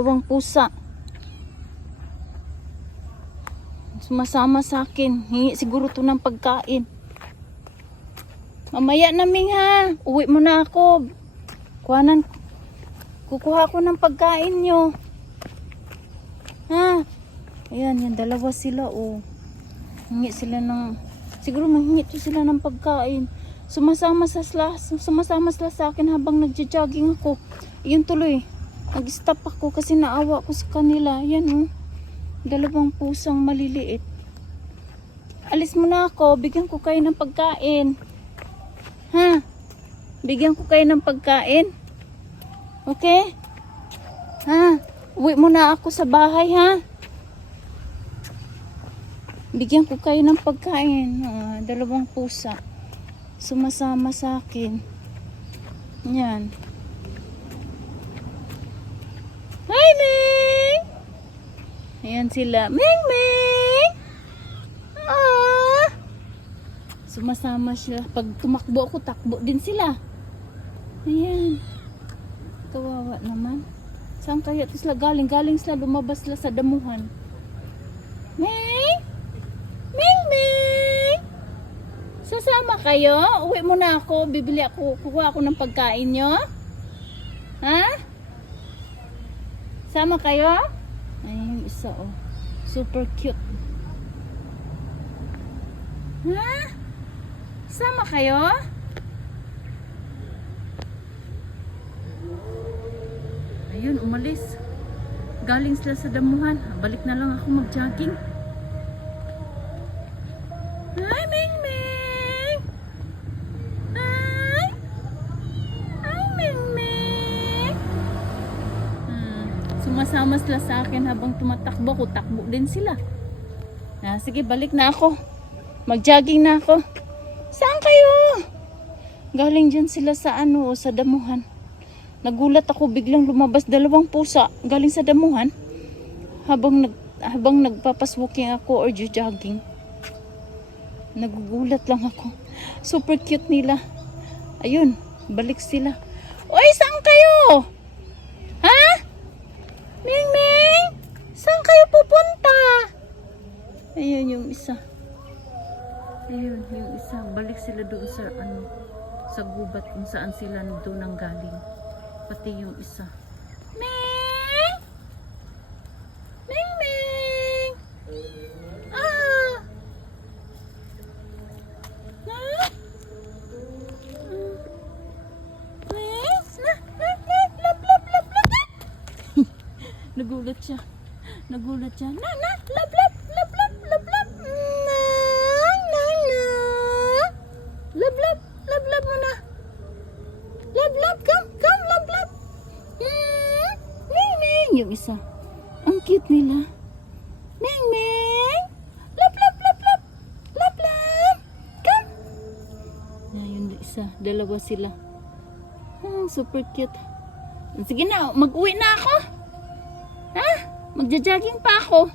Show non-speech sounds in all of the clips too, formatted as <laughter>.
dalawang pusa. Sumasama sa akin. Hingi siguro to ng pagkain. Mamaya na, Ming, ha. Uwi mo na ako. Kuhanan, kukuha ko ng pagkain nyo. Ha? Ayan, yan, dalawa sila, oh. Hingi sila ng, siguro manghingi to sila ng pagkain. Sumasama sa sumasama sila sa akin habang nagja-jogging ako. Yun tuloy, nag-stop ako kasi naawa ko sa kanila. Yan, oh. Dalawang pusang maliliit. Alis mo na ako, bigyan ko kayo ng pagkain. Ha? Bigyan ko kayo ng pagkain. Okay? Ha? Uwi mo na ako sa bahay, ha? Bigyan ko kayo ng pagkain. Ah, dalawang pusa. Sumasama sa akin. Yan. Hi, Ming! Ayan sila. Ming, Ming! Ah! Sumasama sila. Pag tumakbo ako, takbo din sila. Ayan. Kawawa naman. Saan kaya ito sila galing? Galing sila, lumabas sila sa damuhan. Ming! Ming, Ming! Sasama kayo? Uwi mo na ako. Bibili ako. Kukuha ako ng pagkain nyo. Ha? Sama kayo? Ay, yung isa oh. Super cute. Ha? Sama kayo? Ayun, umalis. Galing sila sa damuhan. Balik na lang ako mag-jogging. Sumasama sila sa akin habang tumatakbo ko. Takbo din sila. Ah, sige, balik na ako. Mag-jogging na ako. Saan kayo? Galing dyan sila sa ano, sa damuhan. Nagulat ako biglang lumabas dalawang pusa galing sa damuhan habang nag habang nagpapaswalking ako or jogging. Nagugulat lang ako. Super cute nila. Ayun, balik sila. Oy, saan kayo? Ming Ming, saan kayo pupunta? Ayun yung isa. Ayun, yung isa. Balik sila doon sa ano, sa gubat kung saan sila doon ang galing. Pati yung isa. Nagulat siya. Nagulat siya. Na, na, lap, lap, lap, lap, lap, lap. Na, na, na. Lap, lap, lap, lap mo na. Lap, lap, come, come, lap, lap. Hmm, Ming, Ming. Yung isa. Ang cute nila. Ming, Ming. Lap, lap, lap, lap. Lap, lap. Come. Na, yung isa. Dalawa sila. Ah, super cute. Sige na, mag-uwi na ako. Magja-jogging pa ako.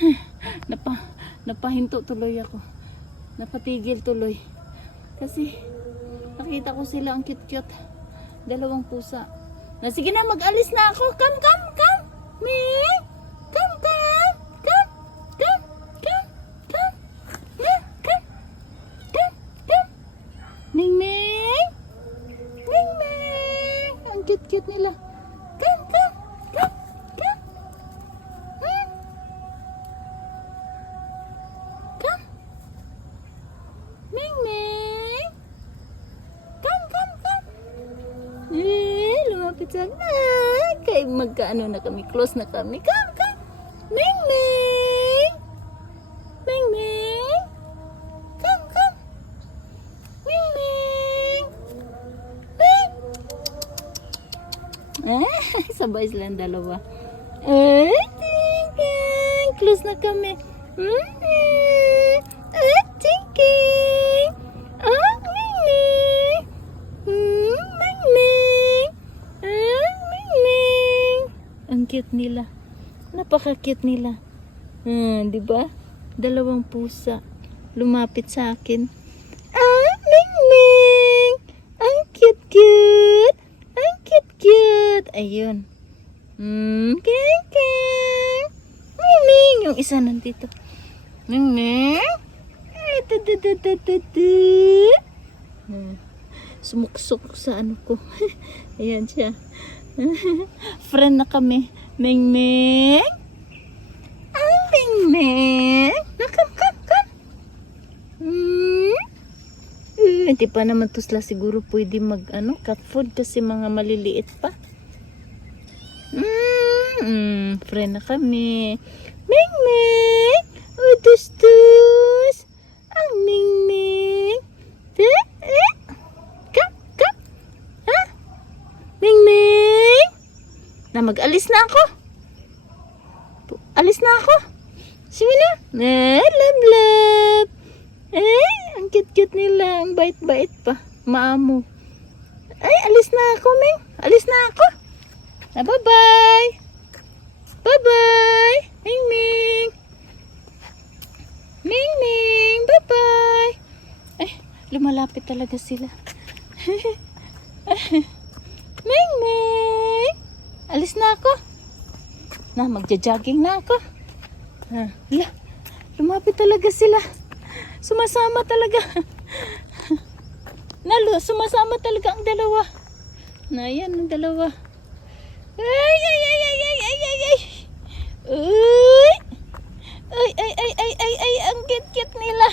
<sighs> Napa, napahinto tuloy ako. Napatigil tuloy. Kasi, nakita ko sila ang cute-cute. Dalawang pusa. Na, sige na, mag-alis na ako. Come, come, come. Ming! Come, come. Come, come, come, come. Come. Come, come. Ming, Ming! Ming, Ming! Ang cute-cute nila. Magkaano na kami, close na kami. Come, come. Ming, Ming! Ming, Ming! Come, come. Ming, Ming! Ming! Eh, <laughs> sabay silang dalawa. Eh, tingking! Close na kami. Mm-hmm. Eh, Ang cute nila. Napaka-cute nila. Hmm, di ba? Dalawang pusa. Lumapit sa akin. Ah, Ming, Ming! Ang cute-cute! Ang cute-cute! Ayun. Hmm, king, king. Ming, ming. Yung isa nandito. Ming, ming. Ay, tu, tu, tu, tu, tu. Hmm. Sumuksok sa ano ko. <laughs> Ayan siya. <laughs> Friend na kami. Ming, ming. Ang ming, ming. Na, come, come, come. Hmm. Hindi pa naman to sila siguro pwede mag ano, cat food kasi mga maliliit pa. Mm, friend na kami. Ming Ming! Udus dus! Ang Ming Ming! Eh, eh? Ka, ka? Ha? Ming Ming! Na mag-alis na ako. Alis na ako. Sige na. Eh, love love. Eh, ang cute-cute nila. Ang bait-bait pa. Maamo. Ay, alis na ako, Ming. Alis na ako. Ah, bye-bye. Bye-bye. Ming Ming. Ming Ming. Bye-bye. Eh, lumalapit talaga sila. <laughs> Ming Ming. Alis ako. Na, magja-jogging na ako. Ah, la, lumapit talaga sila. Sumasama talaga. <laughs> Nalo, sumasama talaga ang dalawa. Na, yan ang dalawa. Ay, ay, ay, ay, ay, ay, ay, ay. Uy! Ay, ay, ay, ay, ay, ay, ang cute-cute nila.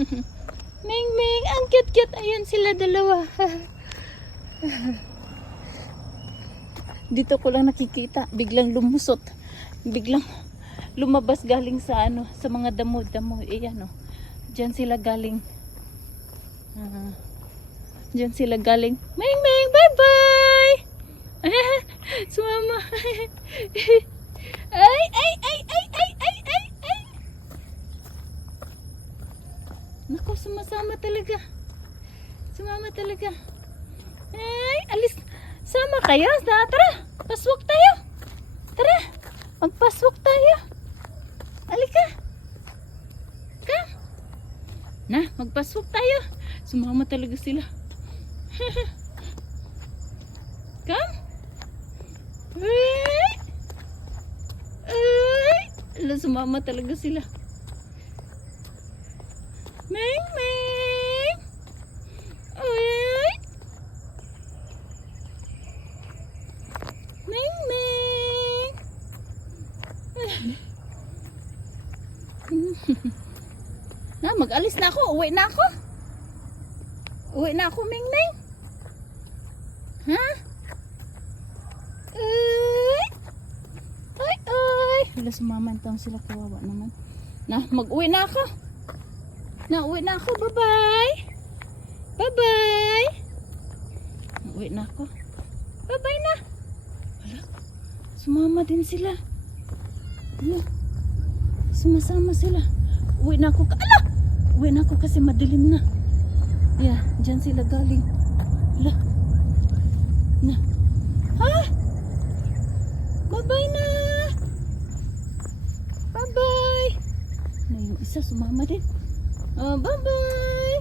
<laughs> Ming, Ming, ang cute-cute. Ayan sila dalawa. <laughs> Dito ko lang nakikita. Biglang lumusot. Biglang lumabas galing sa ano, sa mga damo-damo. Ayan oh. Diyan sila galing. Ah. Diyan sila galing. Ming, Ming, bye-bye! <laughs> Sumama. <laughs> ay, ay, ay, ay, ay, ay, ay, ay. Nako, sumasama talaga. Sumama talaga. Ay, alis. Sama kayo. Sa, tara, paswak tayo. Tara, magpaswak tayo. Halika. Come. Na, magpaswak tayo. Sumama talaga sila. <laughs> Come. Ay! Ala, sumama talaga sila. Meng, meng! Ay! Meng, meng! <laughs> na, mag-alis na ako. Uwi na ako. Uwi na ako, Meng, meng. Ha? Ay! Ay, ay! Wala sumamantang sila kawawa naman. Na, mag-uwi na ako. Na, uwi na ako. Bye-bye. Bye-bye. Uwi na ako. Bye-bye na. Wala. Sumama din sila. Wala. Sumasama sila. Uwi na ako. Ala! Uwi na ako kasi madilim na. Yeah, dyan sila galing. Wala. Na. Ha? Bye-bye na. Bye-bye. Na yung isa sumama din. Oh, bye-bye.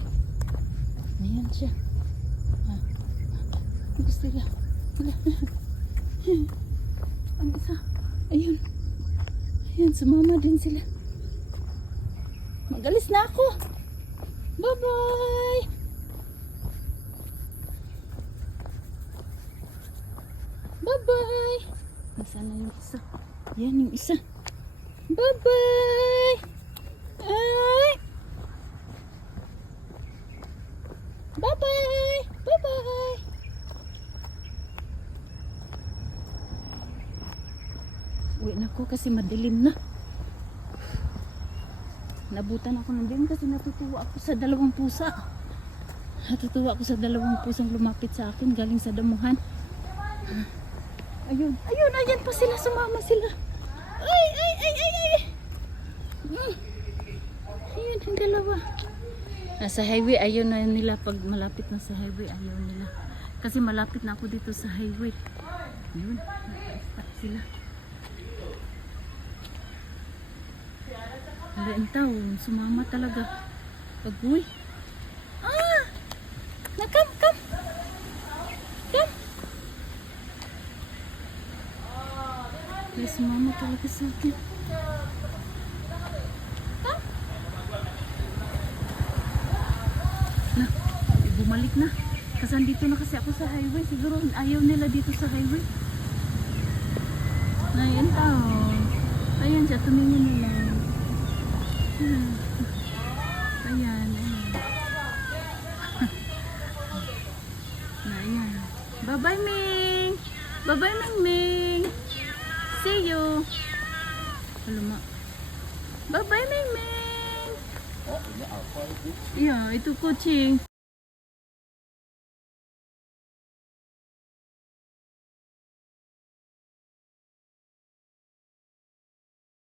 Ayan siya. Ah. Gusto nila. <laughs> Wala. Ang isa. Ayun. Ayun, sumama din sila. Magalis na ako. Bye-bye. Bye-bye. Nasaan na yung isa? Yan yung isa. Bye-bye. Ay. Bye-bye. Bye-bye. Uwi na ko kasi madilim na. Nabutan ako ng dilim kasi natutuwa ako sa dalawang pusa. Natutuwa ako sa dalawang pusang lumapit sa akin galing sa damuhan. Ayun, ayun, ayan pa sila, sumama sila. Ay, ay, ay, ay, ay. Mm. Ayun, ang dalawa. Nasa highway, ayaw na nila pag malapit na sa highway, ayaw nila. Kasi malapit na ako dito sa highway. Ayun, sila. Ang tao, sumama talaga. Uwi. Ah! Nakam, kam. Kam. Yes, mama talaga sa akin. Na, eh, bumalik na. Kasi andito na kasi ako sa highway. Siguro ayaw nila dito sa highway. Ayan tao. Ayan siya, tumingin na Ayan, ayan. Ayan. Bye-bye, Ming! Bye-bye, Ming Ming! See you! Aluma. Bye-bye, Ming Ming! Yeah, ito coaching.